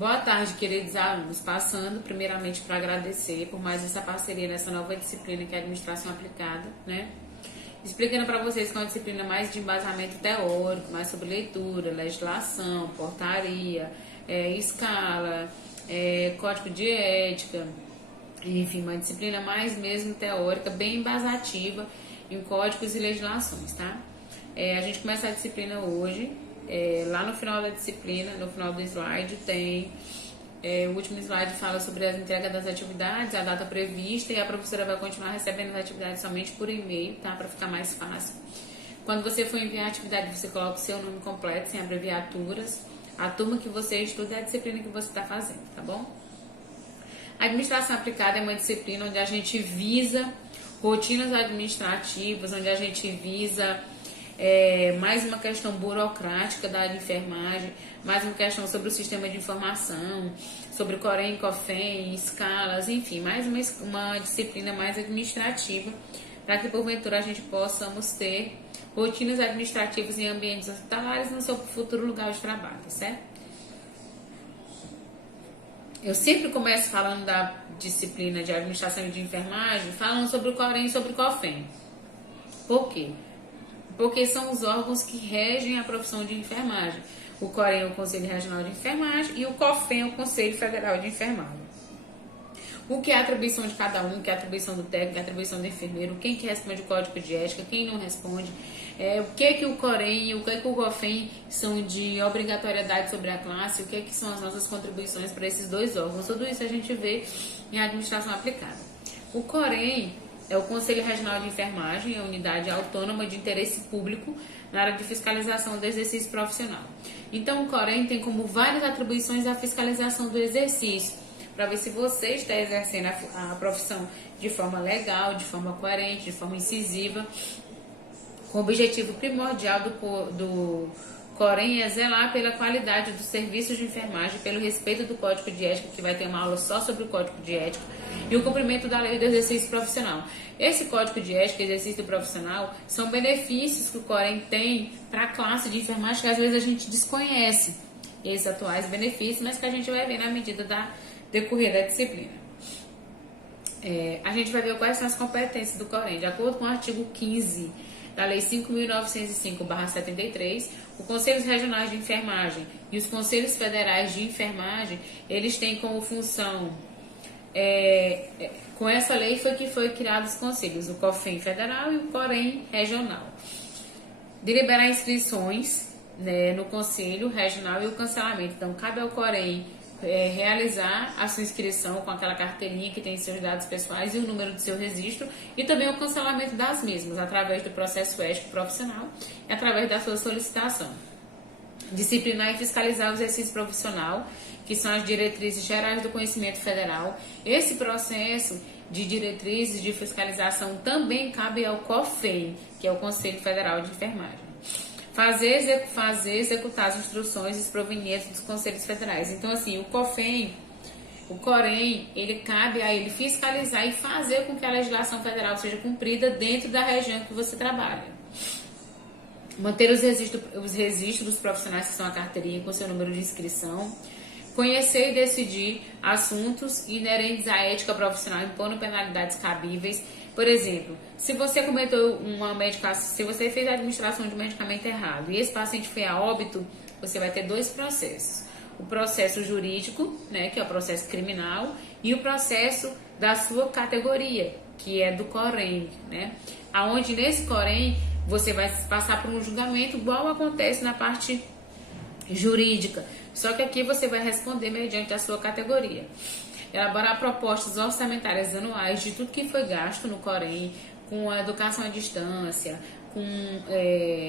Boa tarde, queridos alunos. Passando primeiramente para agradecer por mais essa parceria nessa nova disciplina que é a Administração Aplicada, né? Explicando para vocês que é uma disciplina mais de embasamento teórico, mais sobre leitura, legislação, portaria, escala, código de ética, enfim, uma disciplina mais mesmo teórica, bem embasativa em códigos e legislações, tá? A gente começa a disciplina hoje. Lá no final da disciplina, no final do slide, tem o último slide fala sobre a entrega das atividades, a data prevista, e a professora vai continuar recebendo as atividades somente por e-mail, tá? Para ficar mais fácil. Quando você for enviar a atividade, você coloca o seu nome completo, sem abreviaturas, a turma que você estuda e a disciplina que você está fazendo, tá bom? A administração aplicada é uma disciplina onde a gente visa rotinas administrativas, onde a gente visa mais uma questão burocrática da área de enfermagem, mais uma questão sobre o sistema de informação, sobre Corém, COFEM, escalas, enfim, mais uma disciplina mais administrativa, para que porventura a gente possamos ter rotinas administrativas em ambientes hospitalares no seu futuro lugar de trabalho, certo? Eu sempre começo falando da disciplina de administração e de enfermagem, falando sobre o Corém e sobre o COFEM. Por quê? Porque são os órgãos que regem a profissão de enfermagem. O Corém é o Conselho Regional de Enfermagem e o COFEM é o Conselho Federal de Enfermagem. O que é a atribuição de cada um, o que é a atribuição do técnico, a atribuição do enfermeiro, quem que responde o código de ética, quem não responde, o que o Corém e o que o COFEM são de obrigatoriedade sobre a classe, o que são as nossas contribuições para esses dois órgãos. Tudo isso a gente vê em administração aplicada. O Corém é o Conselho Regional de Enfermagem, é a unidade autônoma de interesse público na área de fiscalização do exercício profissional. Então, o Corém tem como várias atribuições a fiscalização do exercício, para ver se você está exercendo a profissão de forma legal, de forma coerente, de forma incisiva. Com o objetivo primordial do Corém é zelar pela qualidade dos serviços de enfermagem, pelo respeito do Código de Ética, que vai ter uma aula só sobre o Código de Ética, e o cumprimento da lei do exercício profissional. Esse Código de Ética e exercício profissional são benefícios que o Corém tem para a classe de enfermagem, que às vezes a gente desconhece esses atuais benefícios, mas que a gente vai ver na medida da decorrer da disciplina. A gente vai ver quais são as competências do Corém. De acordo com o artigo 15 da Lei 5.905/73, os Conselhos Regionais de Enfermagem e os Conselhos Federais de Enfermagem, eles têm como função, com essa lei foi criados os conselhos, o COFEM Federal e o Corém Regional. Deliberar inscrições, né, no Conselho Regional e o cancelamento. Então, cabe ao Corém realizar a sua inscrição com aquela carteirinha que tem seus dados pessoais e o número do seu registro, e também o cancelamento das mesmas através do processo ético profissional e através da sua solicitação. Disciplinar e fiscalizar o exercício profissional, que são as diretrizes gerais do conhecimento federal. Esse processo de diretrizes de fiscalização também cabe ao COFEM, que é o Conselho Federal de Enfermagem. Fazer executar as instruções provenientes dos conselhos federais. Então, assim, o COFEM, o Corém, ele cabe a ele fiscalizar e fazer com que a legislação federal seja cumprida dentro da região que você trabalha. Manter os registros dos profissionais que são a carteirinha com seu número de inscrição. Conhecer e decidir assuntos inerentes à ética profissional, impondo penalidades cabíveis. Por exemplo, se você cometeu uma medicação, se você fez a administração de um medicamento errado e esse paciente foi a óbito, você vai ter dois processos. O processo jurídico, né, que é o processo criminal, e o processo da sua categoria, que é do Corém, né? Aonde nesse Corém você vai passar por um julgamento igual acontece na parte jurídica, só que aqui você vai responder mediante a sua categoria. Elaborar propostas orçamentárias anuais de tudo que foi gasto no Corém, com a educação à distância, com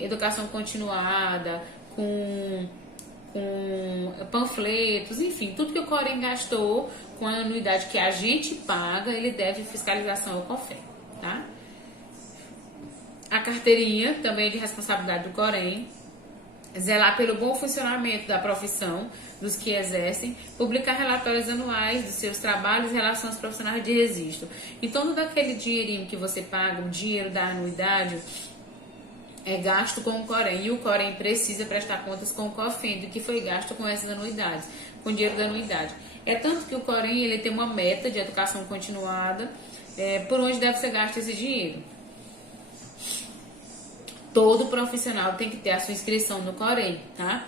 educação continuada, com panfletos, enfim, tudo que o Corém gastou com a anuidade que a gente paga, ele deve fiscalização ao COFEM, tá? A carteirinha também é de responsabilidade do Corém. Zelar pelo bom funcionamento da profissão dos que exercem, publicar relatórios anuais dos seus trabalhos e relações profissionais de registro. Então, todo aquele dinheirinho que você paga, o dinheiro da anuidade, é gasto com o Corém, e o Corém precisa prestar contas com o COFEM do que foi gasto com essas anuidades. com dinheiro da anuidade. É tanto que o Corém ele tem uma meta de educação continuada, por onde deve ser gasto esse dinheiro. Todo profissional tem que ter a sua inscrição no Corém, tá?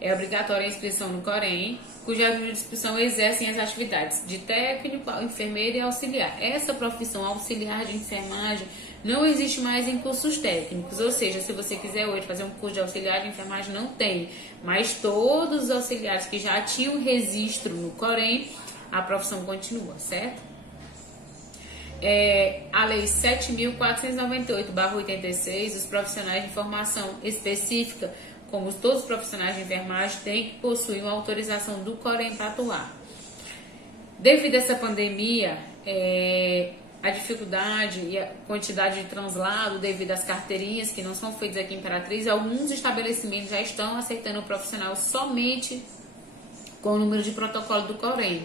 É obrigatória a inscrição no Corém, cuja inscrição exercem as atividades de técnico, enfermeiro e auxiliar. Essa profissão auxiliar de enfermagem não existe mais em cursos técnicos, ou seja, se você quiser hoje fazer um curso de auxiliar de enfermagem, não tem. Mas todos os auxiliares que já tinham registro no Corém, a profissão continua, certo? A Lei 7.498/86, os profissionais de formação específica, como todos os profissionais de enfermagem, têm que possuir uma autorização do Corém para atuar. Devido a essa pandemia, a dificuldade e a quantidade de translado devido às carteirinhas que não são feitas aqui em Imperatriz, alguns estabelecimentos já estão aceitando o profissional somente com o número de protocolo do Corém.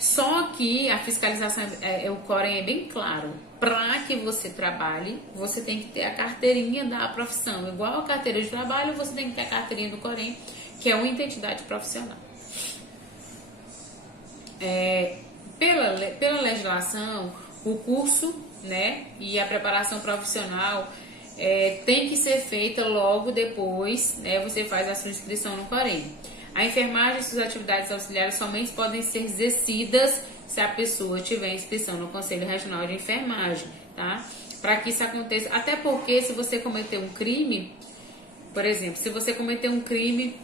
Só que a fiscalização, o Corém é bem claro. Para que você trabalhe, você tem que ter a carteirinha da profissão. Igual a carteira de trabalho, você tem que ter a carteirinha do Corém, que é uma entidade profissional. Pela legislação, o curso, né, e a preparação profissional tem que ser feita logo depois, né, você faz a sua inscrição no Corém. A enfermagem e suas atividades auxiliares somente podem ser exercidas se a pessoa tiver inscrição no Conselho Regional de Enfermagem, tá? Para que isso aconteça, até porque se você cometer um crime, por exemplo, se você cometer um crime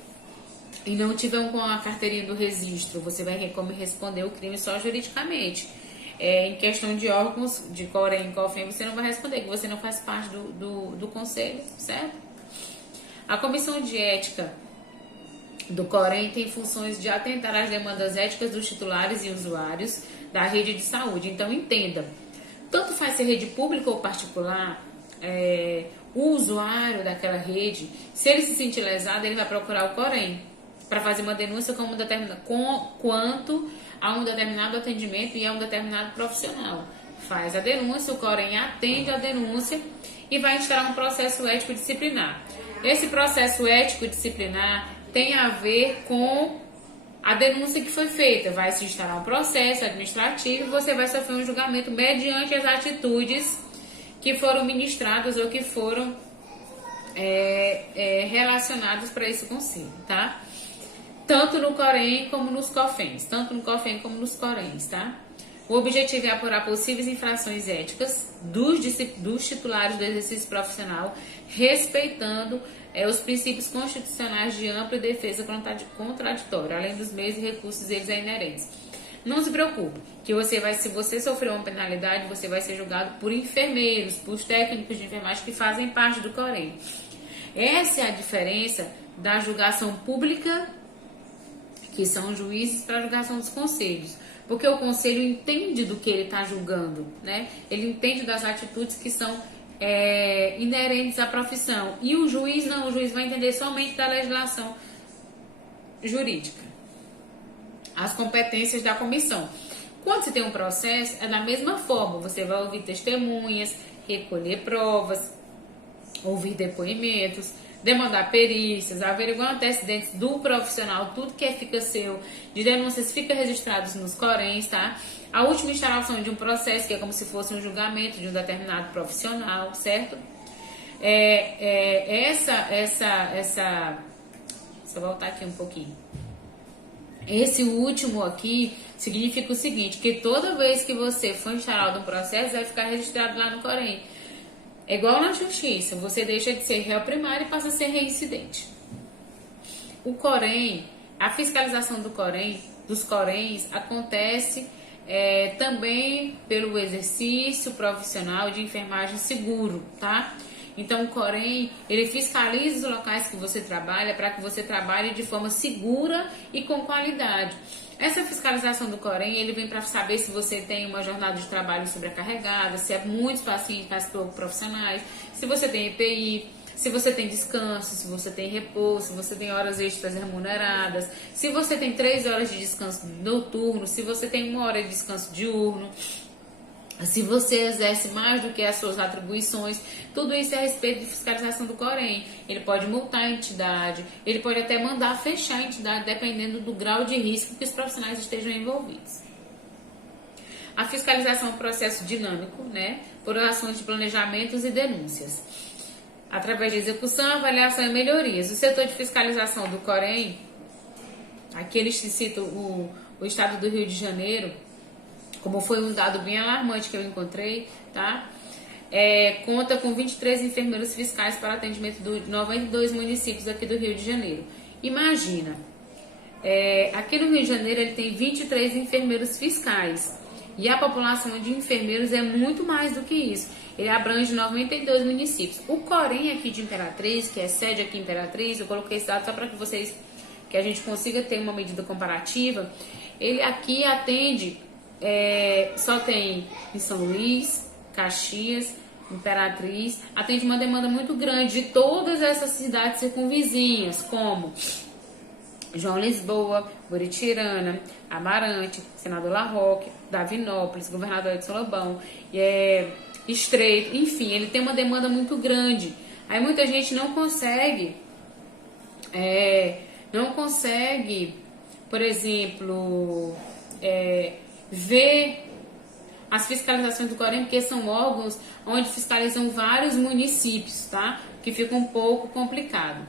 e não tiver com a carteirinha do registro, você vai responder o crime só juridicamente. Em questão de órgãos, de Corém e COFEM, você não vai responder, que você não faz parte do conselho, certo? A comissão de ética do Corém tem funções de atentar às demandas éticas dos titulares e usuários da rede de saúde. Então, entenda, tanto faz ser rede pública ou particular, o usuário daquela rede, se ele se sentir lesado, ele vai procurar o Corém para fazer uma denúncia quanto a um determinado atendimento e a um determinado profissional. Faz a denúncia, o Corém atende a denúncia e vai instaurar um processo ético disciplinar. Esse processo ético disciplinar tem a ver com a denúncia que foi feita. Vai se instalar um processo administrativo e você vai sofrer um julgamento mediante as atitudes que foram ministradas ou que foram relacionadas para esse conselho, tá? Tanto no Corém como nos COFENs, tanto no COFEN como nos Coréns, tá? O objetivo é apurar possíveis infrações éticas dos titulares do exercício profissional, respeitando os princípios constitucionais de ampla defesa contraditória, além dos meios e recursos deles inerentes. Não se preocupe, que se você sofrer uma penalidade, você vai ser julgado por enfermeiros, por técnicos de enfermagem que fazem parte do Corém. Essa é a diferença da julgação pública, que são juízes, para a julgação dos conselhos. Porque o conselho entende do que ele está julgando, né? Ele entende das atitudes que são inerentes à profissão. E o juiz não, o juiz vai entender somente da legislação jurídica. As competências da comissão. Quando você tem um processo, é da mesma forma. Você vai ouvir testemunhas, recolher provas, ouvir depoimentos, demandar perícias, averiguar antecedentes do profissional, tudo que fica seu, de denúncias fica registrado nos Coréns, tá? A última instalação de um processo, que é como se fosse um julgamento de um determinado profissional, certo? Deixa eu voltar aqui um pouquinho. Esse último aqui significa o seguinte, que toda vez que você for instalado um processo, vai ficar registrado lá no Corém. É igual na justiça, você deixa de ser réu primário e passa a ser reincidente. O Corém, a fiscalização dos Coréns, acontece também pelo exercício profissional de enfermagem seguro, tá? Então o Corém, ele fiscaliza os locais que você trabalha para que você trabalhe de forma segura e com qualidade. Essa fiscalização do Corém, ele vem para saber se você tem uma jornada de trabalho sobrecarregada, se é muitos pacientes poucos profissionais, se você tem EPI, se você tem descanso, se você tem repouso, se você tem horas extras remuneradas, se você tem 3 horas de descanso noturno, se você tem 1 hora de descanso diurno. Se você exerce mais do que as suas atribuições, tudo isso é a respeito de fiscalização do Corém. Ele pode multar a entidade, ele pode até mandar fechar a entidade, dependendo do grau de risco que os profissionais estejam envolvidos. A fiscalização é um processo dinâmico, né, por ações de planejamentos e denúncias, através de execução, avaliação e melhorias. O setor de fiscalização do Corém, aqui eles citam o estado do Rio de Janeiro, como foi um dado bem alarmante que eu encontrei, tá? Conta com 23 enfermeiros fiscais para atendimento de 92 municípios aqui do Rio de Janeiro. Imagina, aqui no Rio de Janeiro ele tem 23 enfermeiros fiscais e a população de enfermeiros é muito mais do que isso. Ele abrange 92 municípios. O Corém aqui de Imperatriz, que é sede aqui em Imperatriz, eu coloquei esse dado só para que a gente consiga ter uma medida comparativa. Ele aqui atende... só tem em São Luís, Caxias, Imperatriz, atende uma demanda muito grande de todas essas cidades circunvizinhas, como João Lisboa, Buritirana, Amarante, Senador La Roque, Davinópolis, Governador Edson Lobão, Estreito, enfim, ele tem uma demanda muito grande. Aí muita gente não consegue, por exemplo, ver as fiscalizações do Corém, porque são órgãos onde fiscalizam vários municípios, tá? Que fica um pouco complicado.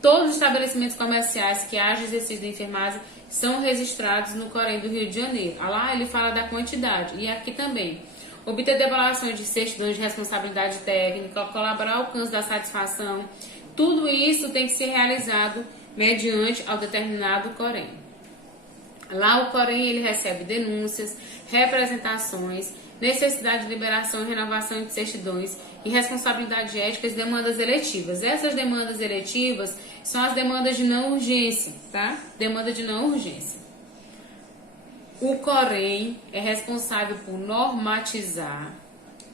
Todos os estabelecimentos comerciais que hajam exercício de enfermagem são registrados no Corém do Rio de Janeiro. Lá ele fala da quantidade, e aqui também. Obter devoluções de certidões de responsabilidade técnica, colaborar ao alcance da satisfação, tudo isso tem que ser realizado mediante ao determinado Corém. Lá o Corém ele recebe denúncias, representações, necessidade de liberação e renovação de certidões e responsabilidade ética e demandas eletivas. Essas demandas eletivas são as demandas de não urgência, tá? Demanda de não urgência. O Corém é responsável por normatizar,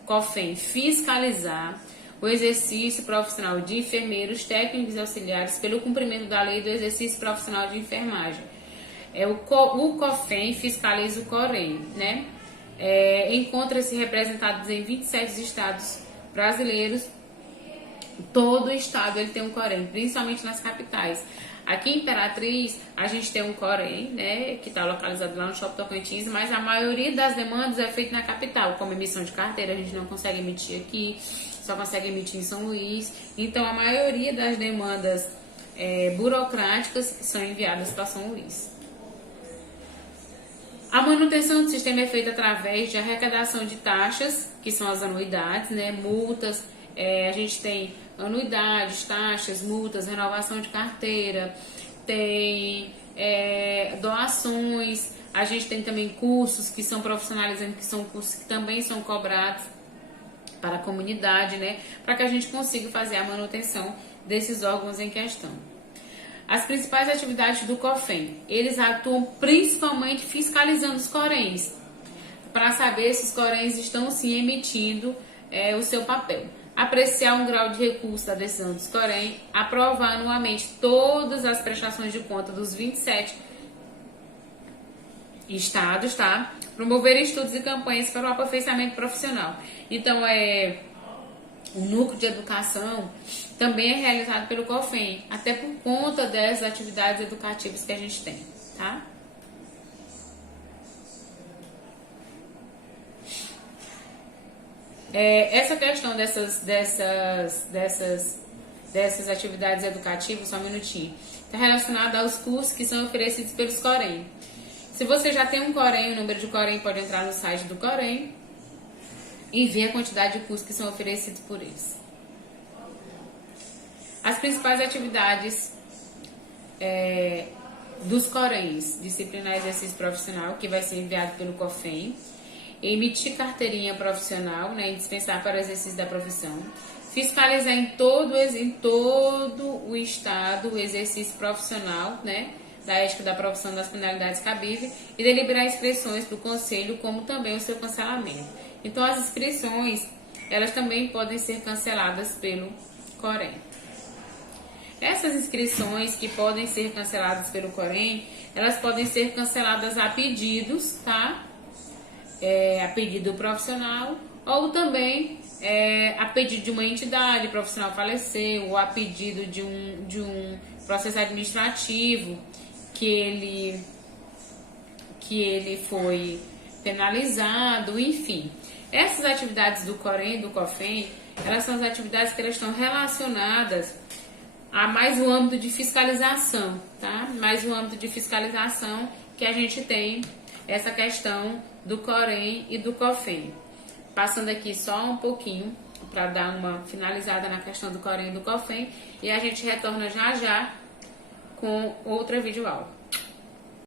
COFEM fiscalizar o exercício profissional de enfermeiros, técnicos e auxiliares pelo cumprimento da lei do exercício profissional de enfermagem. O COFEM fiscaliza o Corém, né? Encontra-se representados em 27 estados brasileiros. Todo estado ele tem um Corém, principalmente nas capitais. Aqui em Imperatriz, a gente tem um Corém, né, que está localizado lá no Shopping Tocantins, mas a maioria das demandas é feita na capital, como emissão de carteira, a gente não consegue emitir aqui, só consegue emitir em São Luís. Então, a maioria das demandas burocráticas são enviadas para São Luís. A manutenção do sistema é feita através de arrecadação de taxas, que são as anuidades, né, multas, a gente tem anuidades, taxas, multas, renovação de carteira, tem doações, a gente tem também cursos que são profissionalizantes, que são cursos que também são cobrados para a comunidade, né, para que a gente consiga fazer a manutenção desses órgãos em questão. As principais atividades do COFEM, eles atuam principalmente fiscalizando os Coréns, para saber se os Coréns estão sim emitindo o seu papel. Apreciar um grau de recurso da decisão dos Corém, aprovar anualmente todas as prestações de conta dos 27 estados, tá? Promover estudos e campanhas para o aperfeiçoamento profissional. Então, o núcleo de educação também é realizado pelo COFEM, até por conta das atividades educativas que a gente tem, tá? Essa questão dessas atividades educativas, só um minutinho, está relacionada aos cursos que são oferecidos pelos Corém. Se você já tem um Corém, o número de Corém, pode entrar no site do Corém e ver a quantidade de cursos que são oferecidos por eles. As principais atividades dos Coréns: disciplinar exercício profissional, que vai ser enviado pelo COFEM, emitir carteirinha profissional, né, indispensável para o exercício da profissão, fiscalizar em todo o estado o exercício profissional, né, da ética da profissão, das penalidades cabíveis, e deliberar inscrições do conselho, como também o seu cancelamento. Então, as inscrições, elas também podem ser canceladas pelo Corém. Essas inscrições que podem ser canceladas pelo Corém, elas podem ser canceladas a pedidos, tá? a pedido do profissional, ou também a pedido de uma entidade, o profissional faleceu, ou a pedido de um processo administrativo que ele foi penalizado, enfim. Essas atividades do Corém e do COFEN, elas são as atividades que elas estão relacionadas a mais o âmbito de fiscalização, tá? Mais o âmbito de fiscalização que a gente tem essa questão do Corém e do COFEN. Passando aqui só um pouquinho para dar uma finalizada na questão do Corém e do COFEN, e a gente retorna já já com outra videoaula.